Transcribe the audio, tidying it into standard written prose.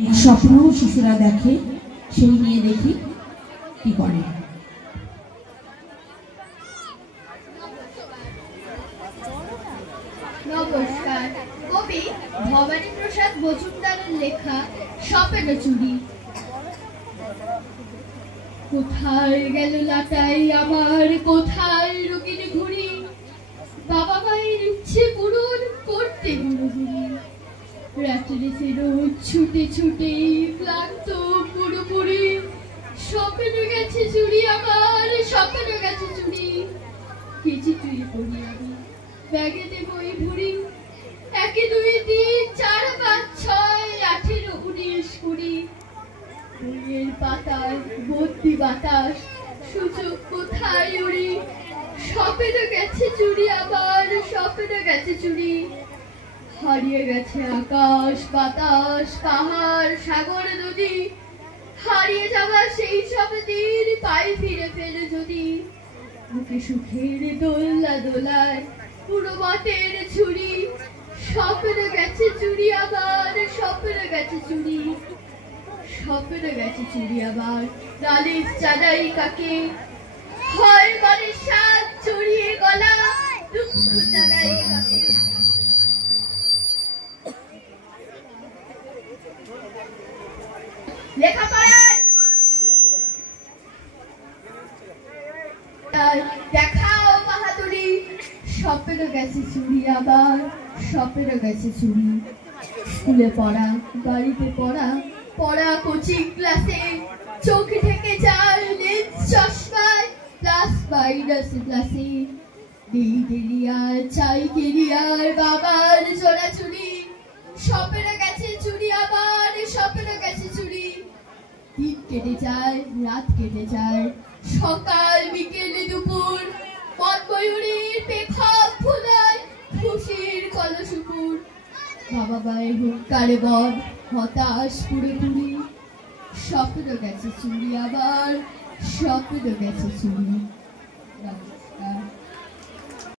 স্বপ্ন শিশুরা দেখে, সেই নিয়ে দেখি কি করে। নমস্কার। কবি ভবানী প্রসাদ মজুমদারের লেখা স্বপ্ন চুরি। কোথায় গেল লাটাই আমার, কোথায় রুগীর ঘুড়ি, বাবা মায়ের ইচ্ছে পূরণ করতে গুড়ি। রাত্রে রোজ ছুটে ছুটে ক্লান্ত পুরোপুরি, স্বপ্ন গেছে চুরি আমার, স্বপ্ন গেছে চুরি। কেজি চুরি করি আমি, ব্যাগেতে বই ভরি, 1 2 3 4 5 6 18 19 20। বইয়ের পাতায় ভর্তি বাতাস, সূচক কোথায় উড়ি, স্বপ্ন গেছে চুরি আমার, স্বপ্ন গেছে চুরি। হারিয়ে গেছে আকাশ বাতাস পাহাড় সাগর নদী, হারিয়ে যাওয়া সেই সব দিন পাই ফিরে ফেলে যদি। বুকে সুখের দোলা দোলায় পুরো বটের ছুরি, স্বপ্ন গেছে চুরি আবার, স্বপ্ন গেছে চুরি। স্বপ্ন গেছে চুরি আবার, লালিশ চাঁদাই কাকে, হয় মানে সাত চড়িয়ে গলা, দুঃখ চাঁদাই কাকে। লেখাপড়ায় দেখাও বাহাদুরি, স্বপ্ন গেছে চুরি আবার, স্বপ্ন গেছে চুরি। স্কুলে পড়া, বাড়িতে পড়া, পড়া কোচিং ক্লাসে, চোখ থেকে যায় লেন্স চশমায়, প্লাস মাইনাস প্লাসে। দেরিয়ার চাই কেরিয়ার, বাবার চোরাচুরি, স্বপ্ন গেছে চুরি আবার, স্বপ্ন গেছে চুরি। দিন কেটে যায়, রাত কেটে যায়, সকাল বিকেল দুপুর, ময়ূরীর পেখম ফুলায়, খুশির কলসুপুর। বাবা মায়ের হুঙ্কারে বল হতাশ পুরোপুরি, স্বপ্ন গেছে চুরি আবার, স্বপ্ন গেছে চুরি।